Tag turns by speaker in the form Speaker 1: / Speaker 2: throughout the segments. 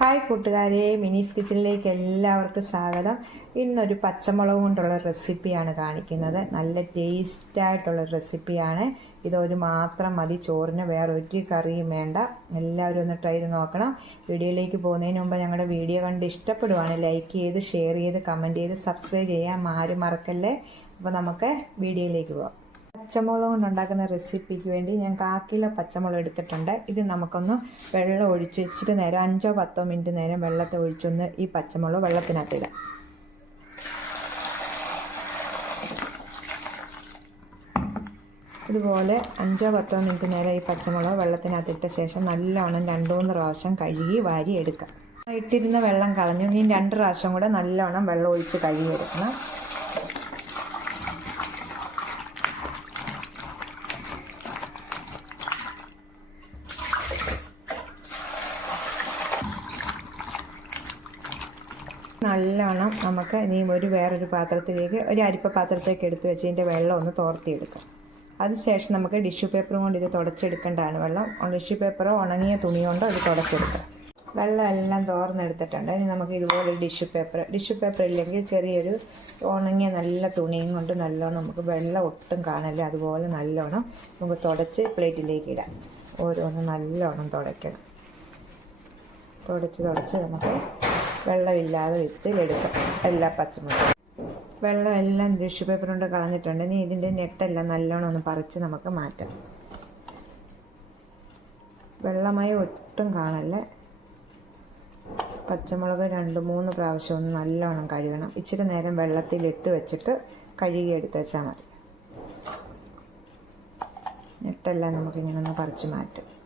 Speaker 1: Hi കൂട്ടുകാരെ. മിനിസ് കിച്ചണിലേക്ക് എല്ലാവർക്കും സ്വാഗതം. ഇന്നൊരു പച്ചമുളക് കൊണ്ടുള്ള റെസിപ്പിയാണ് കാണിക്കുന്നത്. നല്ല ടേസ്റ്റായിട്ടുള്ള റെസിപ്പിയാണ്. ഇതൊരു മാത്രം മതി. ചോറിന് വേറെ ഒരു കറിയും വേണ്ട. എല്ലാവരും ഒന്ന് ട്രൈ ചെയ്ത് നോക്കണം. വീഡിയോയിലേക്ക് പോകുന്നതിന് മുമ്പ് ഞങ്ങളുടെ വീഡിയോ കണ്ട് ഇഷ്ടപ്പെടുവാണ് ലൈക്ക് ചെയ്ത് ഷെയർ ചെയ്ത് കമന്റ് ചെയ്ത് സബ്സ്ക്രൈബ് ചെയ്യാൻ ആരും മറക്കല്ലേ? അപ്പോൾ നമുക്ക് വീഡിയോയിലേക്ക് പോകാം പച്ചമുളക് കൊണ്ടുണ്ടാക്കുന്ന റെസിപ്പിക്ക് വേണ്ടി ഞാൻ കാക്കിലോ പച്ചമുളക് എടുത്തിട്ടുണ്ട്. ഇത് നമുക്കൊന്ന് വെള്ളം ഒഴിച്ച് ഇച്ചിരി നേരം അഞ്ചോ പത്തോ മിനിറ്റ് നേരം വെള്ളത്തെ ഒഴിച്ചൊന്ന് ഈ പച്ചമുളക് വെള്ളത്തിനകത്തിടാം ഇതുപോലെ അഞ്ചോ പത്തോ മിനിറ്റ് നേരം ഈ പച്ചമുളക് വെള്ളത്തിനകത്തിട്ട ശേഷം നല്ലോണം രണ്ടു മൂന്ന് പ്രാവശ്യം കഴുകി വാരി എടുക്കാം. ഇട്ടിരുന്ന വെള്ളം കളഞ്ഞു. ഇനി രണ്ട് പ്രാവശ്യം കൂടെ നല്ലോണം വെള്ളം ഒഴിച്ച് കഴുകി എടുക്കണം. നല്ലോണം നമുക്ക് ഇനി ഒരു വേറൊരു പാത്രത്തിലേക്ക് ഒരു അരിപ്പ പാത്രത്തേക്ക് എടുത്ത് വെച്ച് ഇതിന്റെ വെള്ളം ഒന്ന് തോർത്തിയെടുക്കാം. അതിനുശേഷം നമുക്ക് ടിഷ്യൂ പേപ്പർ കൊണ്ട് ഇത് തുടച്ചെടുക്കേണ്ടതാണ് വെള്ളം. ടിഷ്യൂ പേപ്പറോ ഉണങ്ങിയ തുണി കൊണ്ടോ ഇത് തുടച്ചെടുക്കാം. വെള്ളം എല്ലാം തോർന്നെടുത്തിട്ടുണ്ട്. ഇനി നമുക്ക് ഇതുപോലെ ടിഷ്യൂ പേപ്പർ ടിഷ്യൂ പേപ്പർ ഇല്ലെങ്കിൽ ചെറിയൊരു ഉണങ്ങിയ നല്ല തുണിയും കൊണ്ട് നല്ലോണം നമുക്ക് വെള്ളം ഒട്ടും കാണില്ല അതുപോലെ നല്ലോണം നമുക്ക് തുടച്ച് പ്ലേറ്റിലേക്ക് ഇടാം. ഓരോന്ന് നല്ലോണം തുടയ്ക്കണം. തുടച്ച് തുടച്ച് നമുക്ക് വെള്ളമില്ലാതെ വിത്തിലെടുക്കാം എല്ലാ പച്ചമുളകും. വെള്ളം എല്ലാം ടിഷ്യൂ പേപ്പർ കൊണ്ട് കളഞ്ഞിട്ടുണ്ട്. ഇനി ഇതിന്റെ നെട്ടെല്ലാം നല്ലോണം ഒന്ന് പറിച്ച് നമുക്ക് മാറ്റാം. വെള്ളമായി ഒട്ടും കാണല്ല. പച്ചമുളക് രണ്ട് മൂന്ന് പ്രാവശ്യം ഒന്ന് നല്ലോണം കഴുകണം. ഇച്ചിരി നേരം വെള്ളത്തിൽ ഇട്ട് വെച്ചിട്ട് കഴുകി എടുത്ത് വെച്ചാൽ മതി. നെട്ടെല്ലാം നമുക്കിങ്ങനെ ഒന്ന് പറിച്ച് മാറ്റും.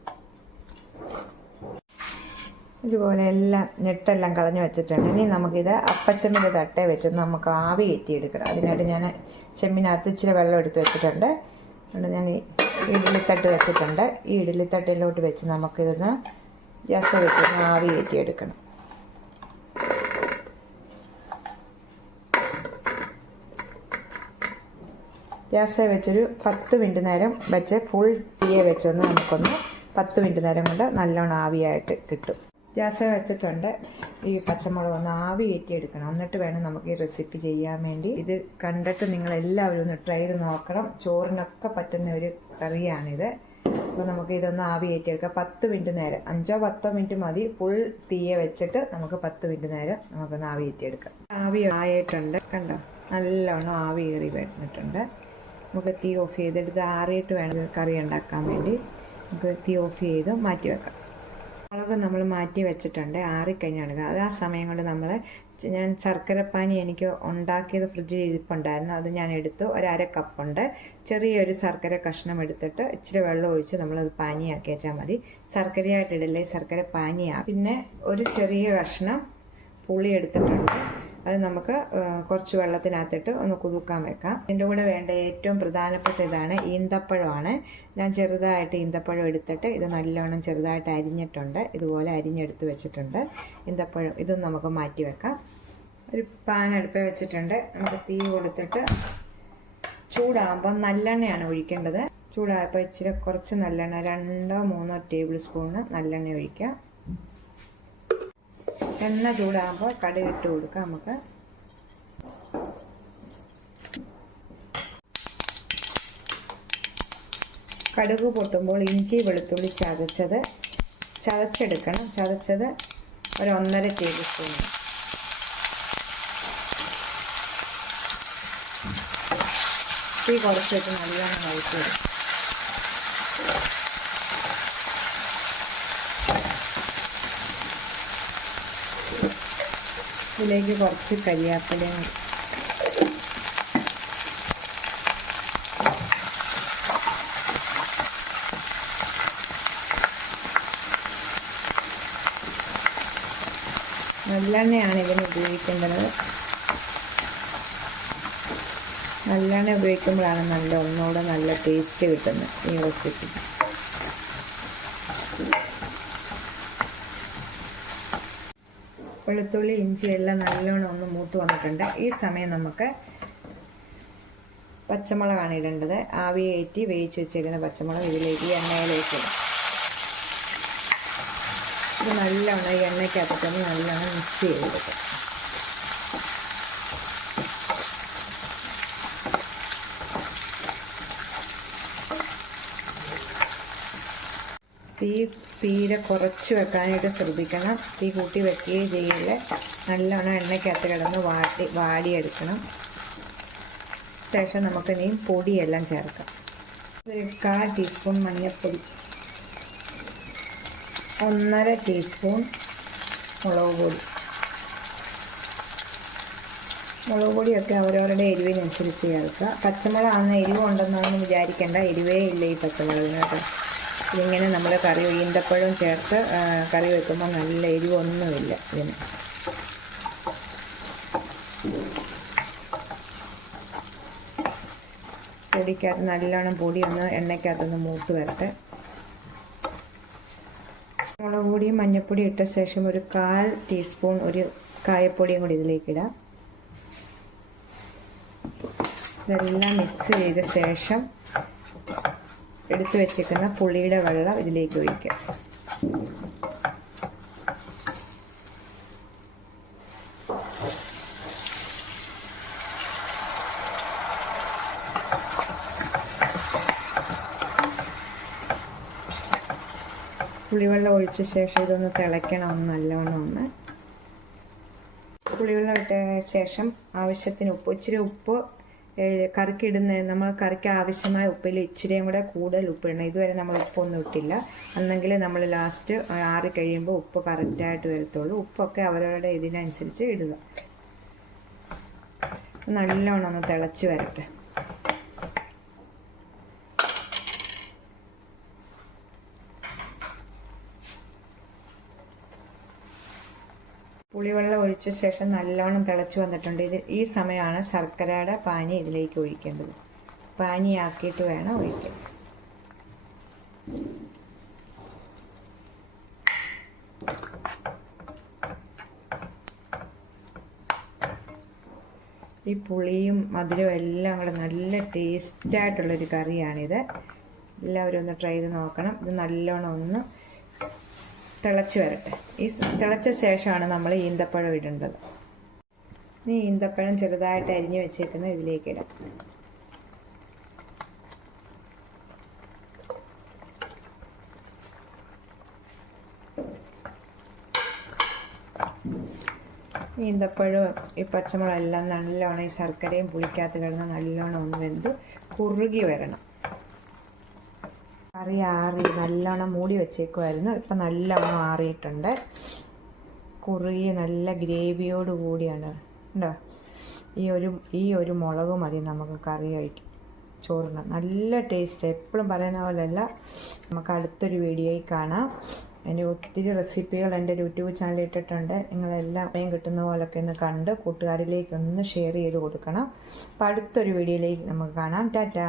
Speaker 1: ഇതുപോലെ എല്ലാം ഞെട്ടെല്ലാം കളഞ്ഞു വെച്ചിട്ടുണ്ട്. ഇനി നമുക്കിത് അപ്പച്ചമ്മിന്റെ തട്ടേ വെച്ച് നമുക്ക് ആവി കയറ്റിയെടുക്കണം. അതിനായിട്ട് ഞാൻ ചെമ്മിനകത്ത് ഇച്ചിരി വെള്ളം എടുത്ത് വെച്ചിട്ടുണ്ട്. അതുകൊണ്ട് ഞാൻ ഈ ഇഡ്ഡലിത്തട്ട് വെച്ചിട്ടുണ്ട്. ഈ ഇഡ്ഡലിത്തട്ടിലോട്ട് വെച്ച് നമുക്കിതൊന്ന് ഗ്യാസ് വെച്ച് ആവി കയറ്റിയെടുക്കണം. ഗ്യാസ് വെച്ചൊരു പത്ത് മിനിറ്റ് നേരം വെച്ച് ഫുൾ തീയെ വെച്ചൊന്ന് നമുക്കൊന്ന് പത്ത് മിനിറ്റ് നേരം കൊണ്ട് നല്ലോണം ആവിയായിട്ട് കിട്ടും. ഗ്യാസ് വെച്ചിട്ടുണ്ട്. ഈ പച്ചമുളക് ഒന്ന് ആവി കയറ്റിയെടുക്കണം എന്നിട്ട് വേണം നമുക്ക് ഈ റെസിപ്പി ചെയ്യാൻ വേണ്ടി. ഇത് കണ്ടിട്ട് നിങ്ങൾ എല്ലാവരും ഒന്ന് ട്രൈ ചെയ്ത് നോക്കണം. ചോറിനൊക്കെ പറ്റുന്ന ഒരു കറിയാണിത്. അപ്പോൾ നമുക്ക് ഇതൊന്ന് ആവി കയറ്റിയെടുക്കാം പത്ത് മിനിറ്റ് നേരം. അഞ്ചോ പത്തോ മിനിറ്റ് മതി. ഫുൾ തീയെ വെച്ചിട്ട് നമുക്ക് പത്ത് മിനിറ്റ് നേരം നമുക്കൊന്ന് ആവി കയറ്റിയെടുക്കാം ആവി ആയിട്ടുണ്ട്. കണ്ടോ? നല്ലോണം ആവി കയറി വരുന്നിട്ടുണ്ട് നമുക്ക് തീ ഓഫ് ചെയ്തെടുത്ത് ആറിയിട്ട് വേണം കറി ഉണ്ടാക്കാൻ വേണ്ടി. നമുക്ക് തീ ഓഫ് ചെയ്ത് മാറ്റി വെക്കാം. മുളക് നമ്മൾ മാറ്റി വെച്ചിട്ടുണ്ട് ആറിക്കഴിഞ്ഞാണ്. അത് ആ സമയം കൊണ്ട് നമ്മൾ ഞാൻ ശർക്കരപ്പാനി എനിക്ക് ഉണ്ടാക്കിയത് ഫ്രിഡ്ജിൽ ഇരിപ്പുണ്ടായിരുന്നു. അത് ഞാൻ എടുത്തു. ഒരു അര കപ്പുണ്ട് ചെറിയൊരു ശർക്കര കഷ്ണം എടുത്തിട്ട് ഇച്ചിരി വെള്ളം ഒഴിച്ച് നമ്മളത് പാനിയാക്കി വെച്ചാൽ മതി. ശർക്കരയായിട്ടിടല്ലേ ശർക്കര പാനിയാണ് പിന്നെ ഒരു ചെറിയ കഷ്ണം പുളി എടുത്തിട്ടുണ്ട്. അത് നമുക്ക് കുറച്ച് വെള്ളത്തിനകത്തിട്ട് ഒന്ന് കുതുക്കാൻ വെക്കാം. ഇതിന്റെ കൂടെ വേണ്ട ഏറ്റവും പ്രധാനപ്പെട്ട ഇതാണ് ഈന്തപ്പഴമാണ്. ഞാൻ ചെറുതായിട്ട് ഈന്തപ്പഴം എടുത്തിട്ട് ഇത് നല്ലോണം ചെറുതായിട്ട് അരിഞ്ഞിട്ടുണ്ട്. ഇതുപോലെ അരിഞ്ഞെടുത്ത് വെച്ചിട്ടുണ്ട്. ഈന്തപ്പഴം ഇതും നമുക്ക് മാറ്റി വെക്കാം. ഒരു പാൻ അടുപ്പേ വെച്ചിട്ടുണ്ട്. നമുക്ക് തീ കൊടുത്തിട്ട് ചൂടാകുമ്പോൾ നല്ലെണ്ണയാണ് ഒഴിക്കേണ്ടത്. ചൂടായപ്പോൾ ഇച്ചിരി കുറച്ച് നല്ലെണ്ണ രണ്ടോ മൂന്നോ ടേബിൾ സ്പൂണ് നല്ലെണ്ണ ഒഴിക്കാം. എണ്ണ ചൂടാകുമ്പോൾ കടുക് ഇട്ട് കൊടുക്കാം നമുക്ക്. കടുക് പൊട്ടുമ്പോൾ ഇഞ്ചി വെളുത്തുള്ളി ചതച്ചത് ചതച്ചെടുക്കണം. ചതച്ചത് ഒരു ഒന്നര ടേബിൾ സ്പൂൺ തീ കുറച്ചിട്ട് നല്ലതാണ് വഴറ്റി ഇതിലേക്ക് കുറച്ച് കരിയാപ്പിലയും നല്ലെണ്ണയാണ് ഇതിന് ഉപയോഗിക്കേണ്ടത്. നല്ലെണ്ണ ഉപയോഗിക്കുമ്പോഴാണ് നല്ല ഒന്നുകൂടെ നല്ല ടേസ്റ്റ് കിട്ടുന്നത് ഈ റെസിപ്പി വെളുത്തുള്ളി ഇഞ്ചി എല്ലാം നല്ലോണം ഒന്ന് മൂത്ത് വന്നിട്ടുണ്ട്. ഈ സമയം നമുക്ക് പച്ചമുളകാണ് ഇടേണ്ടത്. ആവി കയറ്റി വേവിച്ച് വെച്ചേക്കുന്ന പച്ചമുളക് ഇതിലേക്ക് എണ്ണയിലേക്ക് ഇടാം. ഇത് നല്ലോണം ഈ എണ്ണയ്ക്കകത്തൊന്ന് നല്ലോണം മിക്സ് ചെയ്തെടുക്കും. തീ തീരെ കുറച്ച് വെക്കാനായിട്ട് ശ്രദ്ധിക്കണം. തീ കൂട്ടി വെക്കുകയും ചെയ്യൽ നല്ലോണം എണ്ണയ്ക്കകത്ത് കിടന്ന് വാട്ടി വാടിയെടുക്കണം. ശേഷം നമുക്ക് ഇനി പൊടിയെല്ലാം ചേർക്കാം. ഒരു കാൽ ടീസ്പൂൺ മഞ്ഞൾപ്പൊടി ഒന്നര ടീസ്പൂൺ മുളക് പൊടി. മുളക് പൊടിയൊക്കെ അവരവരുടെ എരിവിനനുസരിച്ച് ചേർക്കുക. പച്ചമുളകാണെന്ന് എരിവ് ഉണ്ടെന്നൊന്നും വിചാരിക്കേണ്ട. എരിവേ ഇല്ല ഈ പച്ചമുളകിനകത്ത്. ഇതിങ്ങനെ നമ്മൾ കറി ഈന്തപ്പഴം ചേർത്ത് കറി വെക്കുമ്പോൾ നല്ല എരിവൊന്നുമില്ല ഇതിന്. പൊടിക്കകത്ത് നല്ലോണം പൊടി ഒന്ന് എണ്ണയ്ക്കകത്തൊന്ന് മൂത്ത് വരട്ടെ. മുളക് പൊടിയും മഞ്ഞൾപ്പൊടി ഇട്ട ശേഷം ഒരു കാൽ ടീസ്പൂൺ ഒരു കായപ്പൊടിയും കൂടി ഇതിലേക്കിടാം ഇതെല്ലാം മിക്സ് ചെയ്ത ശേഷം എടുത്തു വെച്ചിരിക്കുന്ന പുളിയുടെ വെള്ളം ഇതിലേക്ക് ഒഴിക്കാം പുളിവെള്ളം ഒഴിച്ച ശേഷം ഇതൊന്ന് തിളയ്ക്കണം. ഒന്ന് നല്ലോണം ഒന്ന്. പുളിവെള്ളം ഇട്ട ശേഷം ആവശ്യത്തിന് ഉപ്പ്. ഇച്ചിരി ഉപ്പ് കറിക്കിടുന്ന നമ്മൾ കറിക്ക് ആവശ്യമായ ഉപ്പിൽ ഇച്ചിരിയും കൂടെ കൂടുതൽ ഉപ്പിടണം ഇതുവരെ നമ്മൾ ഉപ്പൊന്നും ഇട്ടില്ല. എന്നെങ്കിൽ നമ്മൾ ലാസ്റ്റ് ആറി കഴിയുമ്പോൾ ഉപ്പ് കറക്റ്റായിട്ട് വരത്തുള്ളൂ. ഉപ്പൊക്കെ അവരവരുടെ ഇതിനനുസരിച്ച് ഇടുക. നല്ലോണം ഒന്ന് തിളച്ച് വരട്ടെ. പുളിവെള്ളം ഒഴിച്ച ശേഷം നല്ലോണം തിളച്ച് വന്നിട്ടുണ്ട്. ഇത് ഈ സമയമാണ് ശർക്കരയുടെ പാനി ഇതിലേക്ക് ഒഴിക്കേണ്ടത്. പാനിയാക്കിയിട്ട് വേണം ഒഴിക്കാൻ. ഈ പുളിയും മധുരവും എല്ലാം കൂടെ നല്ല ടേസ്റ്റായിട്ടുള്ളൊരു കറിയാണിത്. എല്ലാവരും ഒന്ന് ട്രൈ ചെയ്ത് നോക്കണം. ഇത് നല്ലോണം ഒന്ന് തിളച്ച് വരട്ടെ. ഈ തിളച്ച ശേഷമാണ് നമ്മൾ ഈന്തപ്പഴം ഇടേണ്ടത്. ഇനി ഈന്തപ്പഴം ചെറുതായിട്ട് അരിഞ്ഞു വെച്ചേക്കുന്നത് ഇതിലേക്ക് ഇടാം. ഈന്തപ്പഴവും ഈ പച്ചമുളകും എല്ലാം നല്ലോണം ഈ ശർക്കരയും പുളിക്കകത്ത് കിടന്ന് നല്ലോണം ഒന്ന് വെന്ത് കുറുകി വരണം. കറി ആറി നല്ലോണം മൂടി വെച്ചേക്കുമായിരുന്നു ഇപ്പം നല്ലോണം ആറിയിട്ടുണ്ട്. കുറുകിയ നല്ല ഗ്രേവിയോട് കൂടിയാണ്. ഉണ്ടോ ഈ ഒരു ഈ ഒരു മുളക് മതി നമുക്ക് കറി കഴിക്കും ചോറിന്. നല്ല ടേസ്റ്റ്. എപ്പോഴും പറയുന്ന പോലെയല്ല. നമുക്ക് അടുത്തൊരു വീഡിയോയിൽ കാണാം. എന്റെ ഒത്തിരി റെസിപ്പികൾ എന്റെ യൂട്യൂബ് ചാനലിൽ ഇട്ടിട്ടുണ്ട്. നിങ്ങളെല്ലാം സമയം കിട്ടുന്ന പോലൊക്കെ ഒന്ന് കണ്ട് കൂട്ടുകാരിലേക്ക് ഒന്ന് ഷെയർ ചെയ്ത് കൊടുക്കണം. അപ്പോൾ അടുത്തൊരു വീഡിയോയിലേക്ക് നമുക്ക് കാണാം. ടാറ്റാ!